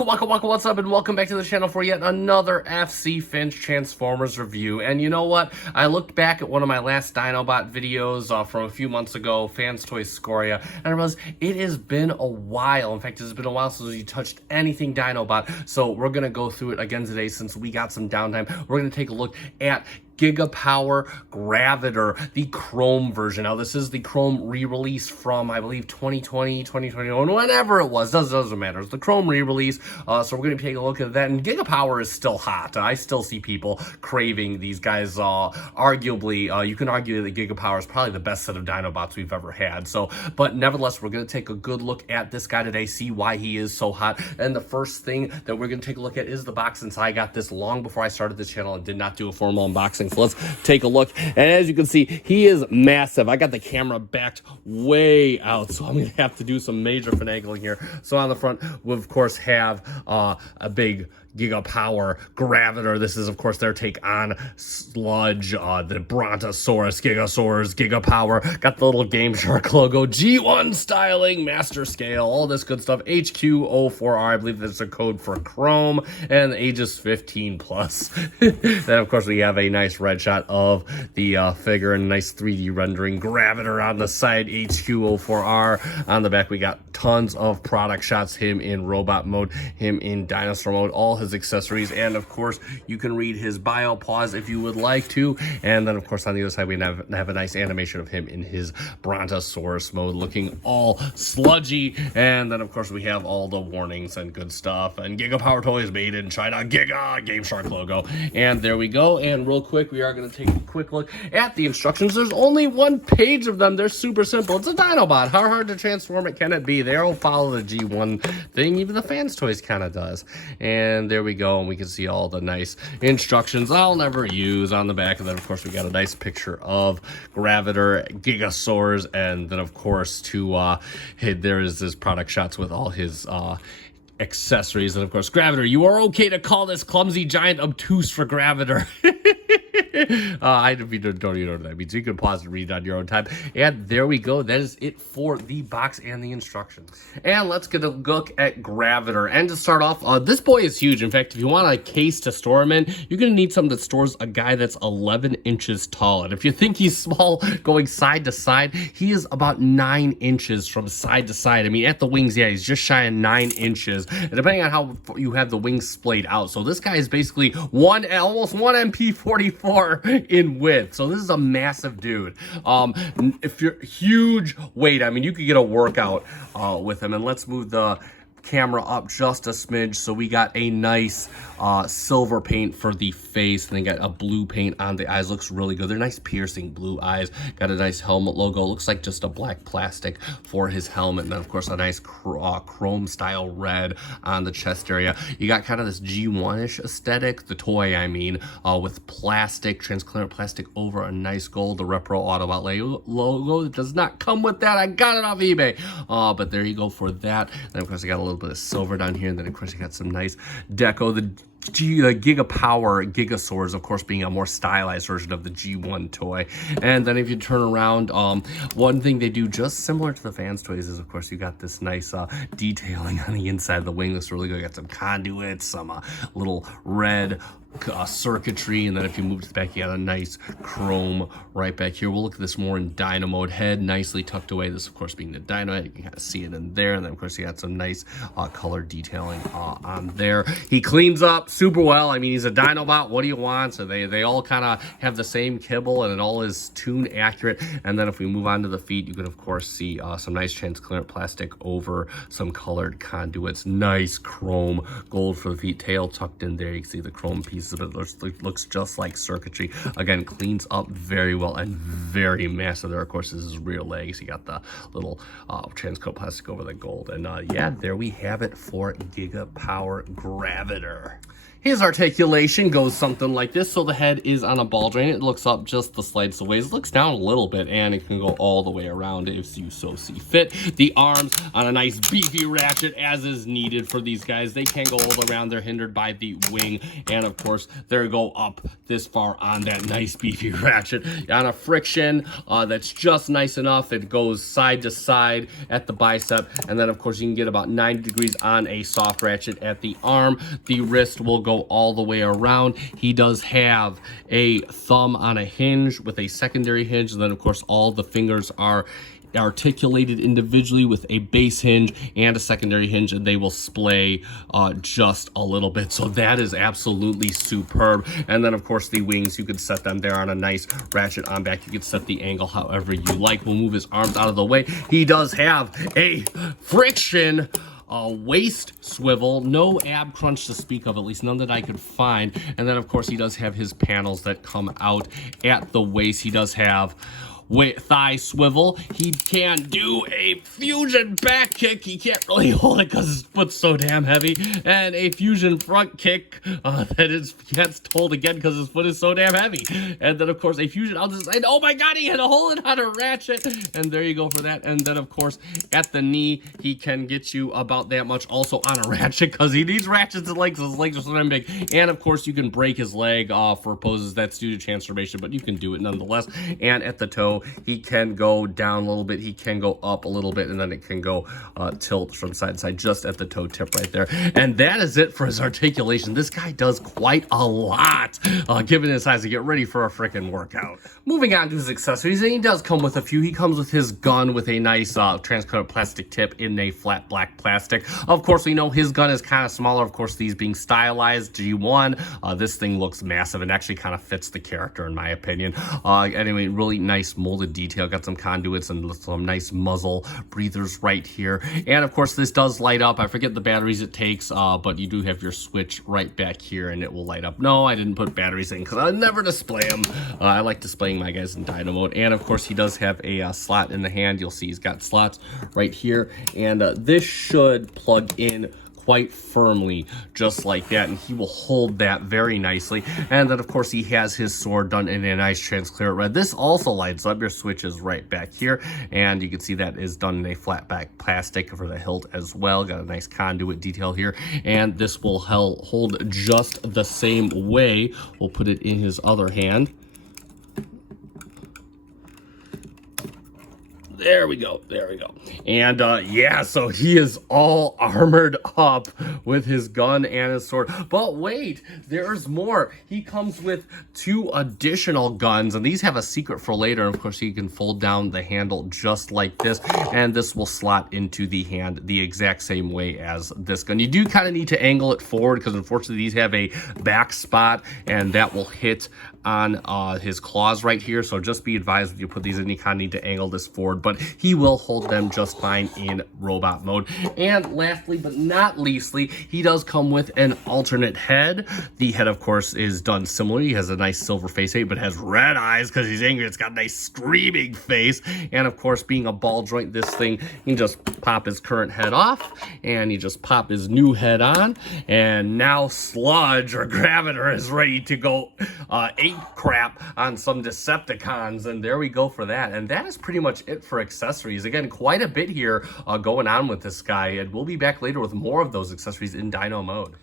What's up, and welcome back to the channel for yet another FC Finch Transformers review. And you know what? I looked back at one of my last Dinobot videos from a few months ago, Fans Toys Scoria, and I realized it has been a while. In fact, it's been a while since you touched anything Dinobot, so we're going to go through it again today since we got some downtime. We're going to take a look at Gigapower Graviter, the Chrome version. Now, this is the Chrome re-release from, I believe, 2020, 2021, whatever it was. Doesn't matter. It's the Chrome re-release, so we're going to take a look at that. And Gigapower is still hot. I still see people craving these guys. Arguably, you can argue that Gigapower is probably the best set of Dinobots we've ever had. So, but nevertheless, we're going to take a good look at this guy today, see why he is so hot. And the first thing that we're going to take a look at is the box. Since I got this long before I started this channel and did not do a formal unboxing, so let's take a look. And as you can see, he is massive. I got the camera backed way out, so I'm gonna have to do some major finagling here. So on the front, we of course have a big Gigapower Graviter. This is, of course, their take on Sludge, the Brontosaurus, Gigasaurs, Gigapower. Got the little Game Shark logo, G1 styling, master scale, all this good stuff. HQ04R, I believe that's a code for Chrome, and the age is 15 plus. Then, of course, we have a nice red shot of the figure and a nice 3D rendering. Graviter on the side, HQ04R. On the back, we got tons of product shots, him in robot mode, him in dinosaur mode, all his accessories, and of course you can read his bio, pause if you would like to. And then of course on the other side we have a nice animation of him in his Brontosaurus mode, looking all sludgy. And then of course we have all the warnings and good stuff, and Gigapower Toys made in China, Giga Game Shark logo. And there we go. And real quick, we are going to take a quick look at the instructions. There's only one page of them. They're super simple. It's a Dinobot. How hard to transform it can it be? They all follow the G1 thing. Even the Fans Toys kind of does. And there we go, and we can see all the nice instructions I'll never use on the back. And then of course we got a nice picture of Graviter, Gigasaurs, and then of course there is his product shots with all his accessories. And of course, Graviter, you are okay to call this clumsy giant obtuse for Graviter. I don't even know what that means. You can pause and read on your own time. And there we go. That is it for the box and the instructions. And let's get a look at Graviter. And to start off, this boy is huge. In fact, if you want a case to store him in, you're going to need something that stores a guy that's 11 inches tall. And if you think he's small going side to side, he is about 9 inches from side to side. I mean, at the wings, yeah, he's just shy of 9 inches. And depending on how you have the wings splayed out. So this guy is basically almost one MP44 in width. So this is a massive dude. If you're huge weight, I mean, you could get a workout with him. And let's move the camera up just a smidge. So we got a nice silver paint for the face, and then got a blue paint on the eyes. Looks really good. They're nice piercing blue eyes. Got a nice helmet logo. Looks like just a black plastic for his helmet, and then of course a nice chrome style red on the chest area. You got kind of this G1-ish aesthetic, the toy I mean, with plastic, transparent plastic over a nice gold. The Repro Auto Outlay logo. It does not come with that. I got it off eBay, but there you go for that. And of course I got a little bit of silver down here, and then of course you got some nice deco. The Gigapower Gigasaurs, of course, being a more stylized version of the G1 toy. And then if you turn around, one thing they do just similar to the Fans Toys is, of course, you got this nice detailing on the inside of the wing. Looks really good. You got some conduits, some little red circuitry, and then if you move to the back, you got a nice chrome right back here. We'll look at this more in Dino mode. Head nicely tucked away. This, of course, being the Dino head. You can kind of see it in there. And then, of course, you got some nice color detailing on there. He cleans up super well. I mean, he's a Dinobot. What do you want? So they all kind of have the same kibble, and it all is tune accurate. And then if we move on to the feet, you can, of course, see some nice transparent plastic over some colored conduits. Nice chrome gold for the feet. Tail tucked in there. You can see the chrome pieces of it. Looks just like circuitry. Again, cleans up very well and very massive. There, of course, this is real legs. You got the little transcoat plastic over the gold. And yeah, there we have it for Gigapower Graviter. His articulation goes something like this. So the head is on a ball joint. It looks up just the slightest of ways. It looks down a little bit, and it can go all the way around if you so see fit. The arms on a nice beefy ratchet, as is needed for these guys. They can't go all the way around. They're hindered by the wing, and of course, they go up this far on that nice beefy ratchet. On a friction that's just nice enough. It goes side to side at the bicep, and then of course you can get about 90 degrees on a soft ratchet at the arm. The wrist will go all the way around. He does have a thumb on a hinge with a secondary hinge, and then of course all the fingers are articulated individually with a base hinge and a secondary hinge, and they will splay just a little bit. So that is absolutely superb. And then of course the wings, you could set them there on a nice ratchet on back. You could set the angle however you like. We'll move his arms out of the way. He does have a friction waist swivel, no ab crunch to speak of, at least none that I could find. And then of course he does have his panels that come out at the waist. He does have thigh swivel. He can do a fusion back kick. He can't really hold it because his foot's so damn heavy. And a fusion front kick that is, he can't hold again because his foot is so damn heavy. And then of course a fusion out the side. Oh my god, he had to hold it on a ratchet. And there you go for that. And then of course at the knee, he can get you about that much also on a ratchet because he needs ratchets and legs. His legs are so damn big. And of course you can break his leg for poses that's due to transformation, but you can do it nonetheless. And at the toe, he can go down a little bit, he can go up a little bit, and then it can go tilt from side to side just at the toe tip right there. And that is it for his articulation. This guy does quite a lot given his size to get ready for a freaking workout. Moving on to his accessories, and he does come with a few. He comes with his gun with a nice transparent plastic tip in a flat black plastic. Of course, we know his gun is kind of smaller. Of course, these being stylized G1, this thing looks massive and actually kind of fits the character in my opinion. Anyway, really nice molded detail. Got some conduits and some nice muzzle breathers right here. And of course, this does light up. I forget the batteries it takes, but you do have your switch right back here and it will light up. No, I didn't put batteries in because I never display them. I like displaying my guys in dyno mode. And of course, he does have a slot in the hand. You'll see he's got slots right here. And this should plug in quite firmly just like that, and he will hold that very nicely. And then of course he has his sword done in a nice transparent red. This also lights up. Your switch is right back here, and you can see that is done in a flat back plastic for the hilt as well. Got a nice conduit detail here, and this will hold just the same way. We'll put it in his other hand. There we go. There we go. And yeah, so he is all armored up with his gun and his sword. But wait, there's more. He comes with 2 additional guns, and these have a secret for later. Of course, he can fold down the handle just like this, and this will slot into the hand the exact same way as this gun. You do kind of need to angle it forward because unfortunately these have a back spot, and that will hit on his claws right here. So just be advised that you put these in, you kind of need to angle this forward, but he will hold them just fine in robot mode. And lastly but not leastly, he does come with an alternate head. The head of course is done similarly. He has a nice silver face paint, but has red eyes because he's angry. It's got a nice screaming face. And of course, being a ball joint, this thing, you can just pop his current head off and you just pop his new head on, and now Sludge or Graviter is ready to go ape crap on some Decepticons. And there we go for that. And that is pretty much it for accessories. Again, quite a bit here going on with this guy, and we'll be back later with more of those accessories in dyno mode.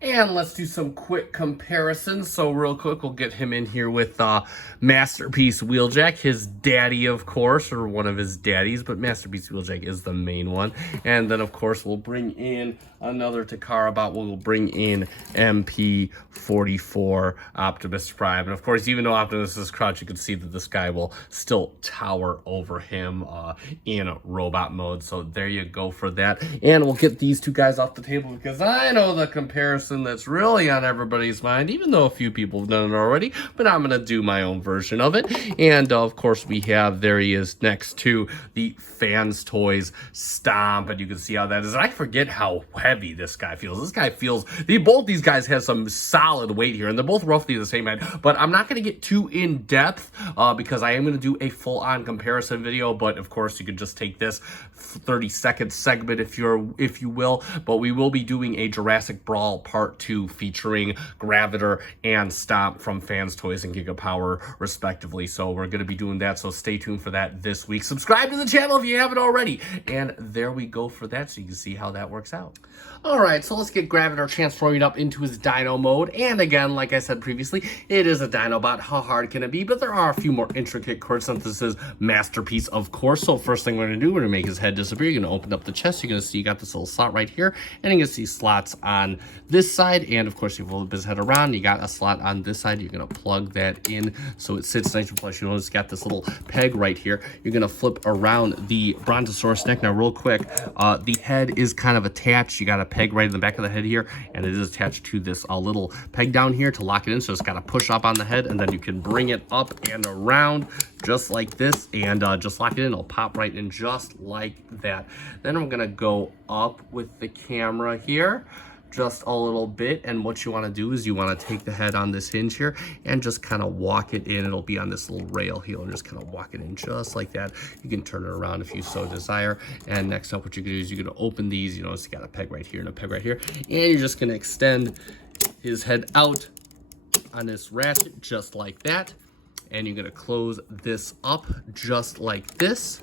And let's do some quick comparisons. So real quick, we'll get him in here with Masterpiece Wheeljack, his daddy, of course, or one of his daddies, but Masterpiece Wheeljack is the main one. And then, of course, we'll bring in another Takara bot. We'll bring in MP44 Optimus Prime. And, of course, even though Optimus is crouched, you can see that this guy will still tower over him in robot mode. So there you go for that. And we'll get these 2 guys off the table because I know the comparison that's really on everybody's mind, even though a few people have done it already, but I'm gonna do my own version of it. And of course we have, there he is next to the Fans Toys Stomp, and you can see how that is. I forget how heavy this guy feels. This guy feels, both these guys have some solid weight here, and they're both roughly the same height, but I'm not gonna get too in depth because I am gonna do a full-on comparison video. But of course you could just take this 30-second segment if you will, but we will be doing a Jurassic Brawl part Part 2 featuring Graviter and Stomp from Fans Toys and Gigapower, respectively. So we're going to be doing that, so stay tuned for that this week. Subscribe to the channel if you haven't already. And there we go for that, so you can see how that works out. Alright, so let's get Graviter transforming up into his Dino mode. And again, like I said previously, it is a Dinobot. How hard can it be? But there are a few more intricate quirks since this is Masterpiece, of course. So first thing we're going to do, we're going to make his head disappear. You're going to open up the chest. You're going to see you got this little slot right here. And you're going to see slots on this side. And of course, you flip his head around. You got a slot on this side. You're going to plug that in so it sits nice and flush. You notice it's got this little peg right here. You're going to flip around the Brontosaurus neck. Now, real quick, the head is kind of attached. You got a peg right in the back of the head here, and it is attached to this little peg down here to lock it in. So it's got to push up on the head, and then you can bring it up and around just like this, and just lock it in. It'll pop right in just like that. Then I'm gonna go up with the camera here just a little bit, and what you want to do is you want to take the head on this hinge here and just kind of walk it in. It'll be on this little rail here, and just kind of walk it in just like that. You can turn it around if you so desire. And next up, what you're gonna do is you're gonna open these. You know, it's got a peg right here and a peg right here, and you're just gonna extend his head out on this ratchet just like that, and you're gonna close this up just like this.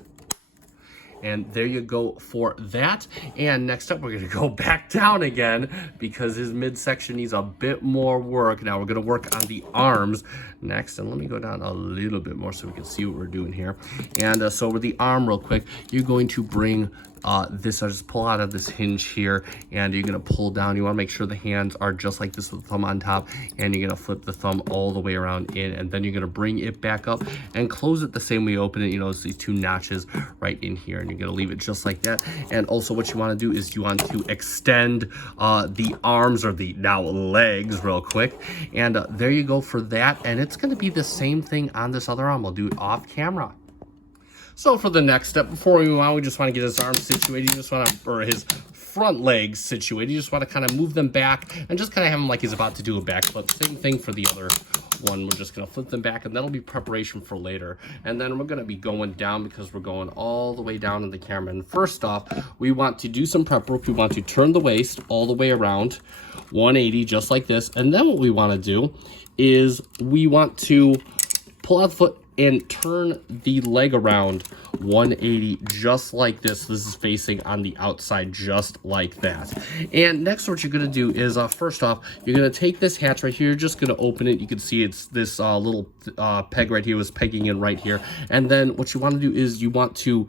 And there you go for that. And next up, we're going to go back down again because his midsection needs a bit more work. Now, we're going to work on the arms next. And let me go down a little bit more so we can see what we're doing here. And so with the arm real quick, you're going to bring this, I'll just pull out of this hinge here, and you're going to pull down. You want to make sure the hands are just like this with the thumb on top, and you're going to flip the thumb all the way around in, and then you're going to bring it back up and close it the same way you open it. You know, it's these two notches right in here, and you're going to leave it just like that. And also what you want to do is you want to extend the arms, or the now legs, real quick. And there you go for that. And it's going to be the same thing on this other arm. We'll do it off camera. So for the next step, before we move on, we just want to get his arms situated. You just want to, or his front legs situated. You just want to kind of move them back and just kind of have him like he's about to do a backflip. Same thing for the other one. We're just going to flip them back, and that'll be preparation for later. And then we're going to be going down because we're going all the way down in the camera. And first off, we want to do some prep work. We want to turn the waist all the way around 180, just like this. And then what we want to do is we want to pull out the foot and turn the leg around 180 just like this. This is facing on the outside just like that. And next what you're going to do is first off, you're going to take this hatch right here. You're just going to open it. You can see it's this little peg right here was pegging in right here. And then what you want to do is you want to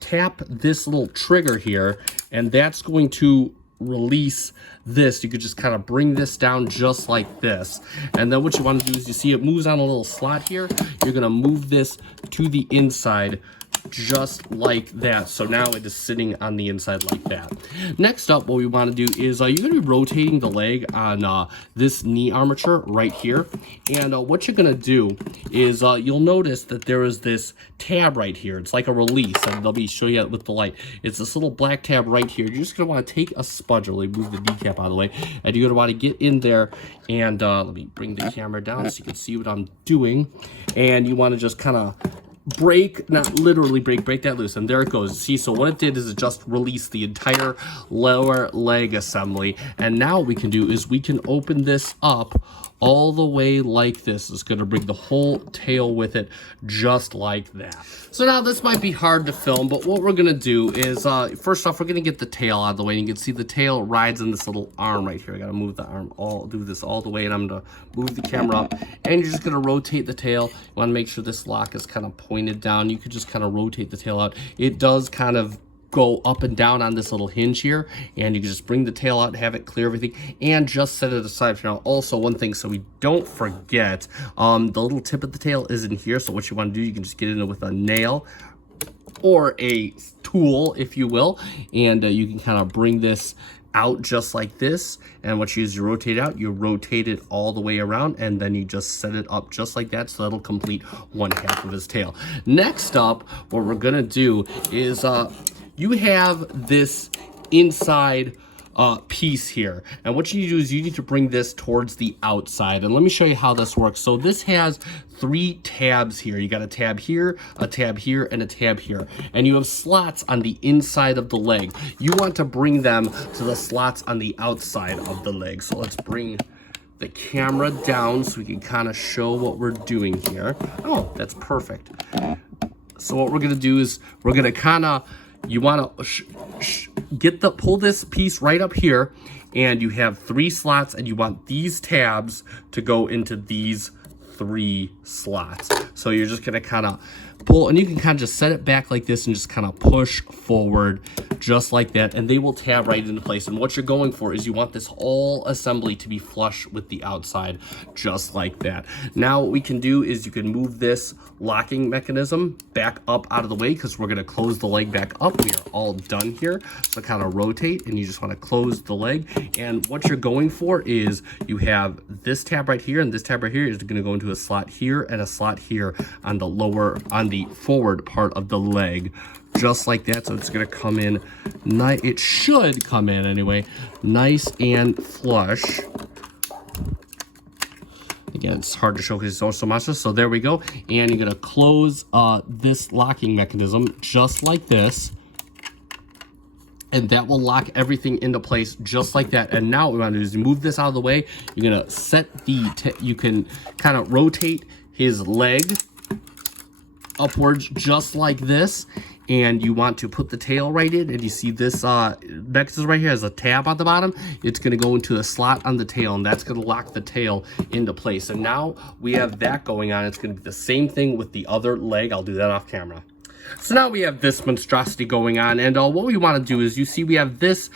tap this little trigger here, and that's going to release this. You could just kind of bring this down just like this. And then what you want to do is, you see it moves on a little slot here. You're going to move this to the inside just like that. So now it is sitting on the inside like that. Next up, what we want to do is you're going to be rotating the leg on this knee armature right here. And what you're going to do is you'll notice that there is this tab right here. It's like a release, and they'll be showing you with the light. It's this little black tab right here. You're just going to want to take a spudger, like move the kneecap out of the way, and you're going to want to get in there. And let me bring the camera down so you can see what I'm doing. And you want to just kind of break, not literally break that loose, and there it goes. See, so what it did is it just released the entire lower leg assembly. And now what we can do is we can open this up all the way like this. It's going to bring the whole tail with it just like that. So now this might be hard to film, but what we're going to do is first off, we're going to get the tail out of the way. And you can see the tail rides in this little arm right here. I got to move the arm, do this all the way, and I'm going to move the camera up, and you're just going to rotate the tail. You want to make sure this lock is kind of pointed down. You could just kind of rotate the tail out. It does kind of go up and down on this little hinge here, and you can just bring the tail out, have it clear everything, and just set it aside for now. Also, one thing so we don't forget, the little tip of the tail is in here. So what you want to do, you can just get in it with a nail or a tool, if you will, and you can kind of bring this out just like this. And what you use to rotate out, you rotate it all the way around, and then you just set it up just like that, so that'll complete one half of his tail. Next up, what we're gonna do is you have this inside piece here. And what you need to do is you need to bring this towards the outside. And let me show you how this works. So this has 3 tabs here. You got a tab here, a tab here, and a tab here. And you have slots on the inside of the leg. You want to bring them to the slots on the outside of the leg. So let's bring the camera down so we can kind of show what we're doing here. Oh, that's perfect. So what we're gonna do is we're gonna kind of, you want to pull this piece right up here, and you have 3 slots, and you want these tabs to go into these 3 slots. So you're just gonna kind of pull, and you can kind of just set it back like this and just kind of push forward just like that, and they will tab right into place. And what you're going for is you want this whole assembly to be flush with the outside, just like that. Now what we can do is you can move this locking mechanism back up out of the way, because we're going to close the leg back up. We are all done here. So kind of rotate, and you just want to close the leg. And what you're going for is you have this tab right here, and this tab right here is going to go into a slot here and a slot here on the forward part of the leg, just like that. So it's going to come in nice. It should come in anyway, nice and flush. Again, it's hard to show because it's so much. So there we go. And you're going to close this locking mechanism just like this. And that will lock everything into place just like that. And now what we want to do is move this out of the way. You're going to set you can kind of rotate his leg upwards just like this. And you want to put the tail right in, and you see this mechanism right here has a tab on the bottom. It's going to go into a slot on the tail, and that's going to lock the tail into place. And now we have that going on. It's going to be the same thing with the other leg. I'll do that off camera. So now we have this monstrosity going on, and what we want to do is, you see we have this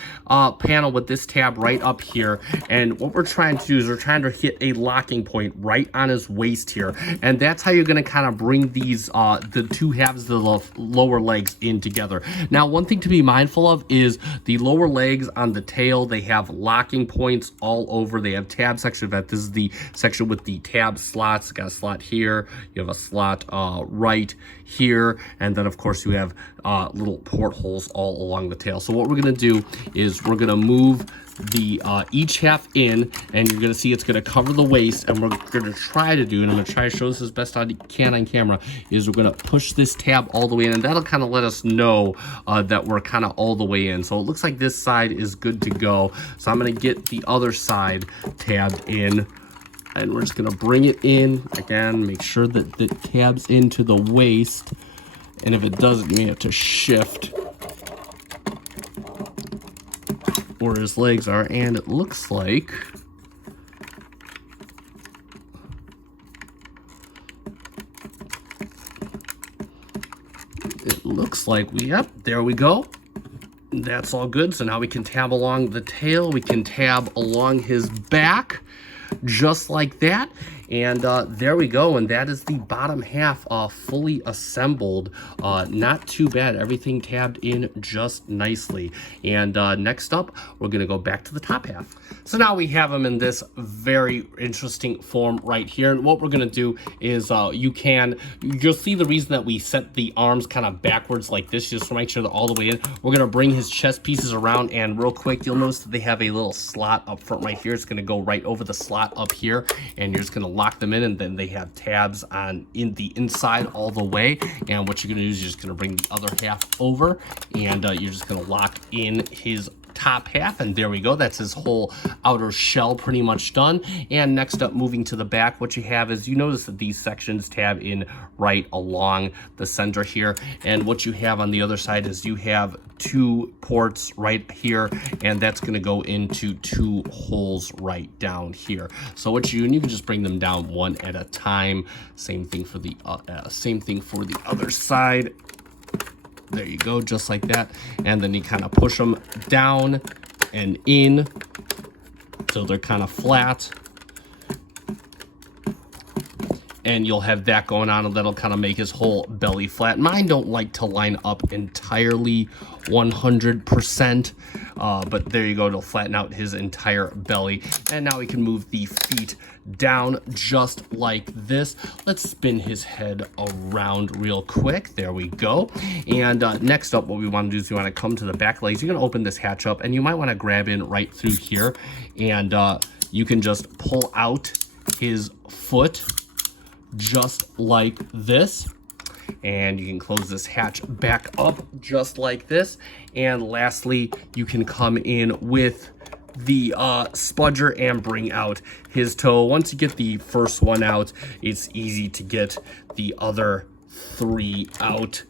panel with this tab right up here, and what we're trying to do is we're trying to hit a locking point right on his waist here, and that's how you're going to kind of bring these the 2 halves of the lower legs in together. Now, one thing to be mindful of is the lower legs on the tail, they have locking points all over. They have tab section. That this is the section with the tab slots. Got a slot here, you have a slot right here, and then of course you have little portholes all along the tail. So what we're going to do is we're going to move the each half in, and you're going to see it's going to cover the waist. And we're going to try to do, and I'm going to try to show this as best I can on camera, is we're going to push this tab all the way in, and that'll kind of let us know that we're kind of all the way in. So it looks like this side is good to go. So I'm going to get the other side tabbed in, and we're just going to bring it in again. Make sure that it tabs into the waist, and if it doesn't, you have to shift where his legs are. And it looks like yep, there we go. That's all good. So now we can tab along the tail, we can tab along his back just like that. And there we go, and that is the bottom half fully assembled. Not too bad, everything tabbed in just nicely. And next up, we're gonna go back to the top half. So now we have them in this very interesting form right here, and what we're gonna do is you'll see the reason that we set the arms kind of backwards like this, just to make sure they're all the way in. We're gonna bring his chest pieces around, and real quick, you'll notice that they have a little slot up front right here. It's gonna go right over the slot up here, and you're just gonna lock them in, and then they have tabs on in the inside all the way. And what you're gonna do is you're just gonna bring the other half over, and you're just gonna lock in his top half, and there we go. That's his whole outer shell pretty much done. And next up, moving to the back, what you have is, you notice that these sections tab in right along the center here, and what you have on the other side is you have 2 ports right here, and that's going to go into 2 holes right down here. So what you can just bring them down one at a time. Same thing for the other side. There you go, just like that. And then you kind of push them down and in so they're kind of flat. and you'll have that going on, and that'll kind of make his whole belly flat. Mine don't like to line up entirely 100%, but there you go. It'll flatten out his entire belly. And now we can move the feet down just like this. Let's spin his head around real quick. There we go. And next up, what we want to do is we want to come to the back legs. You're going to open this hatch up, and you might want to grab in right through here, and you can just pull out his foot just like this. And you can close this hatch back up just like this. And lastly, you can come in with the spudger and bring out his toe. Once you get the first one out, it's easy to get the other 3 out.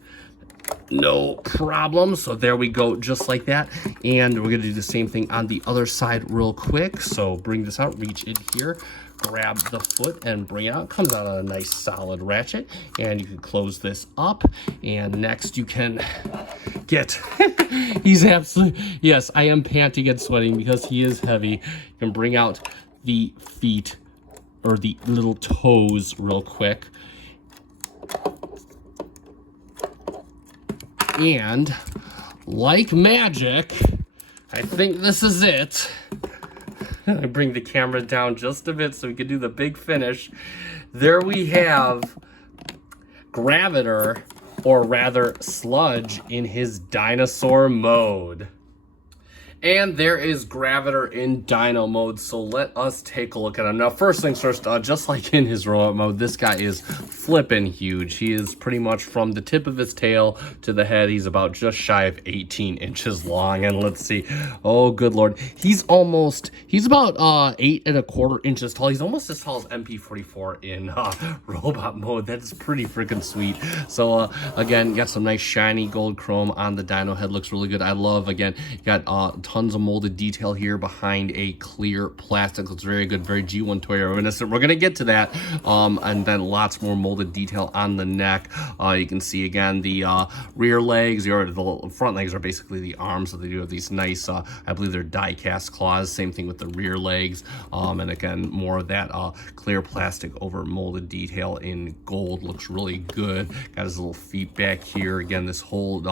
No problem. So there we go, just like that. And we're going to do the same thing on the other side real quick. So bring this out, reach in here, grab the foot and bring it out. Comes out on a nice solid ratchet, and you can close this up. And next you can get he's absolutely, yes, I am panting and sweating because he is heavy. You can bring out the feet, or the little toes, real quick. And like magic, I think this is it. I bring the camera down just a bit so we can do the big finish. There we have Graviter, or rather Sludge, in his dinosaur mode. And there is Graviter in dino mode, so let us take a look at him. Now, first things first, just like in his robot mode, this guy is flippin' huge. He is pretty much from the tip of his tail to the head. He's about just shy of 18 inches long. And let's see, oh, good Lord. He's about 8¼ inches tall. He's almost as tall as MP44 in robot mode. That's pretty freaking sweet. So, again, got some nice shiny gold chrome on the dino head. Looks really good. I love, again, you got tons of molded detail here behind a clear plastic. Looks very good, very G1 toy reminiscent. We're gonna get to that, and then lots more molded detail on the neck. You can see again the rear legs, or the front legs are basically the arms, so they do have these nice, I believe they're die-cast claws. Same thing with the rear legs, and again more of that clear plastic over molded detail in gold. Looks really good. Got his little feet back here. Again, this whole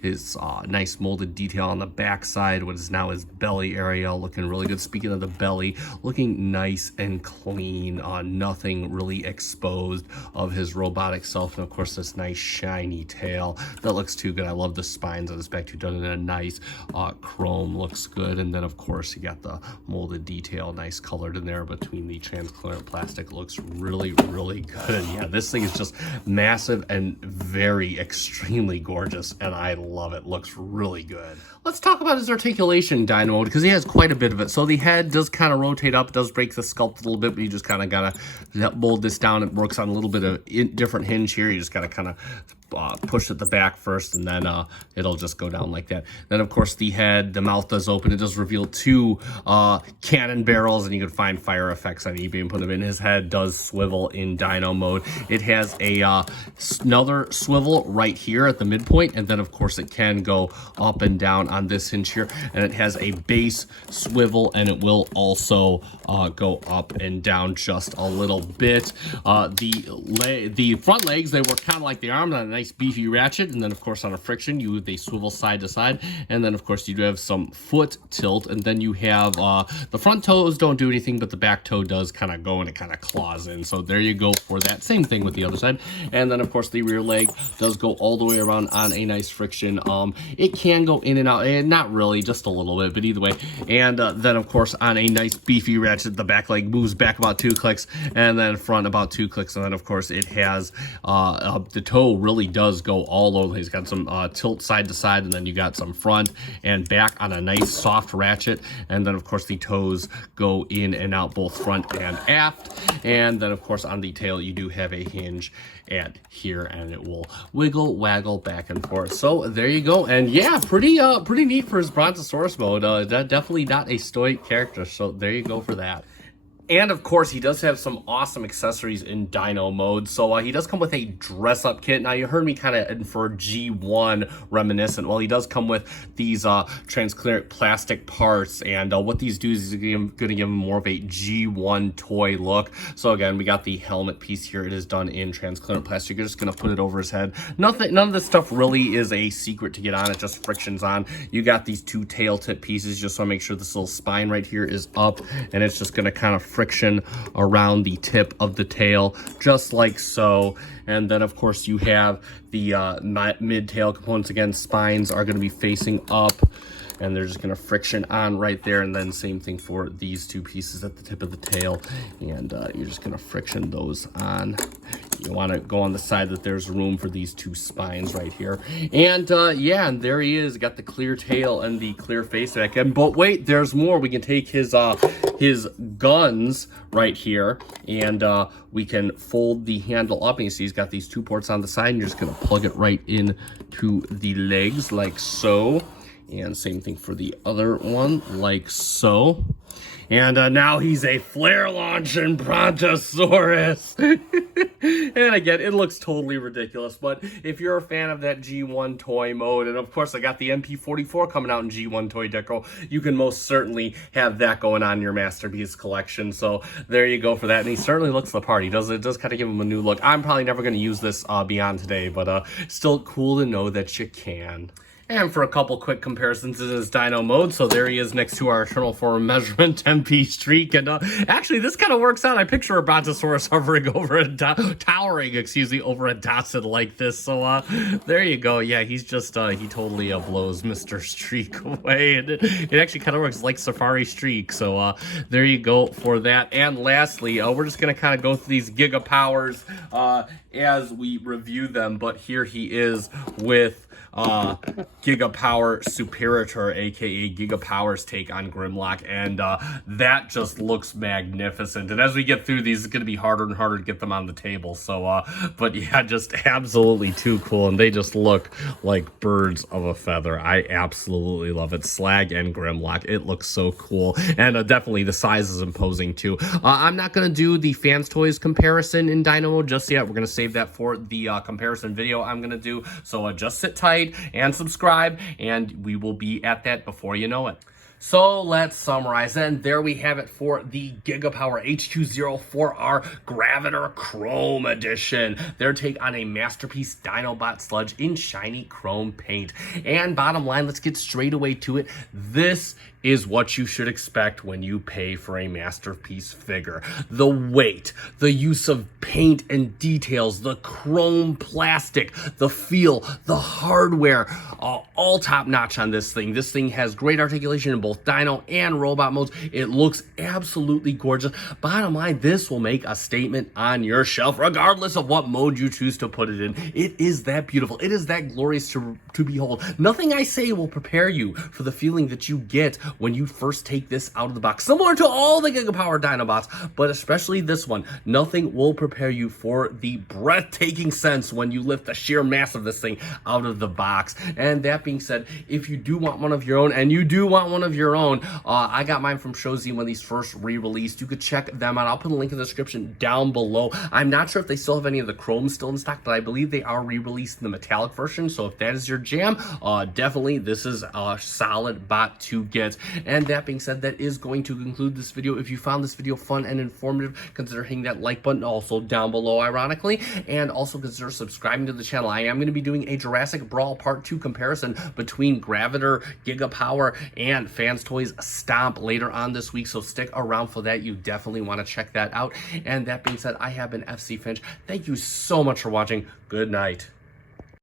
his nice molded detail on the back side. What is now his belly area, looking really good. Speaking of the belly, looking nice and clean, nothing really exposed of his robotic self. And of course, this nice shiny tail that looks too good. I love the spines on this back too, done in a nice chrome. Looks good. And then of course you got the molded detail, nice colored in there between the transparent plastic. Looks really, really good. And yeah, this thing is just massive and very extremely gorgeous, and I love it. Looks really good. Let's talk about his articulation dino mode, because he has quite a bit of it. So the head does kind of rotate up, does break the sculpt a little bit, but you just kind of gotta mold this down. It works on a little bit of different hinge here. You just gotta kind of push at the back first, and then it'll just go down like that. Then of course the head, the mouth does open. It does reveal 2 cannon barrels, and you can find fire effects on eBay and put them in. His head does swivel in dino mode. It has a another swivel right here at the midpoint, and then of course it can go up and down on this hinge here, and it has a base swivel, and it will also go up and down just a little bit. The front legs, they work kind of like the arm, on a nice beefy ratchet, and then of course on a friction they swivel side to side, and then of course you do have some foot tilt, and then you have the front toes don't do anything, but the back toe does kind of go, and it kind of claws in. So there you go for that. Same thing with the other side. And then of course the rear leg does go all the way around on a nice friction. It can go in and out, not really, just a little bit, but either way. And then of course on a nice beefy ratchet, the back leg moves back about 2 clicks, and then front about 2 clicks, and then of course it has the toe really does go all over. He's got some tilt side to side, and then you got some front and back on a nice soft ratchet, and then of course the toes go in and out both front and aft. And then of course on the tail you do have a hinge at here, and it will wiggle waggle back and forth. So there you go. And yeah, pretty neat for his brontosaurus mode. Definitely not a stoic character, so there you go for that. And of course, he does have some awesome accessories in Dino mode. So he does come with a dress-up kit. Now, you heard me kind of infer G1 reminiscent. Well, he does come with these transparent plastic parts. And what these do is going to give him more of a G1 toy look. So again, we got the helmet piece here. It is done in transparent plastic. You're just going to put it over his head. None of this stuff really is a secret to get on. It just frictions on. You got these two tail tip pieces. Just so I make sure this little spine right here is up. And it's just going to kind of friction around the tip of the tail, just like so. And then of course you have the mid-tail components. Again, spines are going to be facing up, and they're just going to friction on right there. And then same thing for these two pieces at the tip of the tail, and you're just going to friction those on. You want to go on the side that there's room for these two spines right here. And yeah, and there he is, got the clear tail and the clear face back. And but wait, there's more. We can take his guns right here, and we can fold the handle up, and you see he's got these two ports on the side, and you're just going to plug it right in to the legs like so. And same thing for the other one, like so. And now he's a flare-launching Brontosaurus. And again, it looks totally ridiculous. But if you're a fan of that G1 toy mode, and of course I got the MP44 coming out in G1 toy deco, you can most certainly have that going on in your Masterpiece collection. So there you go for that. And he certainly looks the part. It does kind of give him a new look. I'm probably never going to use this beyond today, but still cool to know that you can. And for a couple quick comparisons in his Dino mode, so there he is next to our Eternal Form Measurement MP Streak. And actually, this kind of works out. I picture a Brontosaurus hovering over towering, over a Dotson like this. So there you go. Yeah, he's just, he totally blows Mr. Streak away. And it actually kind of works like Safari Streak. So there you go for that. And lastly, we're just going to kind of go through these Gigapowers as we review them. But here he is with Gigapower Superator, aka Gigapower's take on Grimlock, and that just looks magnificent. And as we get through these, it's going to be harder and harder to get them on the table. So but yeah, just absolutely too cool, and they just look like birds of a feather. I absolutely love it. Slag and Grimlock, it looks so cool, and definitely the size is imposing too. I'm not going to do the Fans Toys comparison in Dino mode just yet. We're going to save that for the comparison video I'm going to do. So just sit tight and subscribe, and we will be at that before you know it. So let's summarize, and there we have it for the Gigapower H204R Graviter Chrome Edition. Their take on a Masterpiece Dinobot Sludge in shiny chrome paint. And bottom line, let's get straight away to it. This is what you should expect when you pay for a Masterpiece figure. The weight, the use of paint and details, the chrome plastic, the feel, the hardware, all top notch on this thing. This thing has great articulation in both Dino and Robot modes. It looks absolutely gorgeous. Bottom line, this will make a statement on your shelf, regardless of what mode you choose to put it in. It is that beautiful. It is that glorious to behold. Nothing I say will prepare you for the feeling that you get when you first take this out of the box. Similar to all the Gigapower Dinobots, but especially this one, nothing will prepare you for the breathtaking sense when you lift the sheer mass of this thing out of the box. And that being said, if you do want one of your own, and you do want one of your own, I got mine from Shozi when these first re-released. You could check them out. I'll put a link in the description down below. I'm not sure if they still have any of the chrome still in stock, but I believe they are re-released in the metallic version. So if that is your jam, definitely this is a solid bot to get. And that being said, that is going to conclude this video. If you found this video fun and informative, consider hitting that like button also down below, ironically, and also consider subscribing to the channel. I am going to be doing a Jurassic Brawl Part 2 comparison between Graviter, Gigapower, and Fans Toys Stomp later on this week, so stick around for that. You definitely want to check that out. And that being said, I have been FC Finch. Thank you so much for watching. Good night.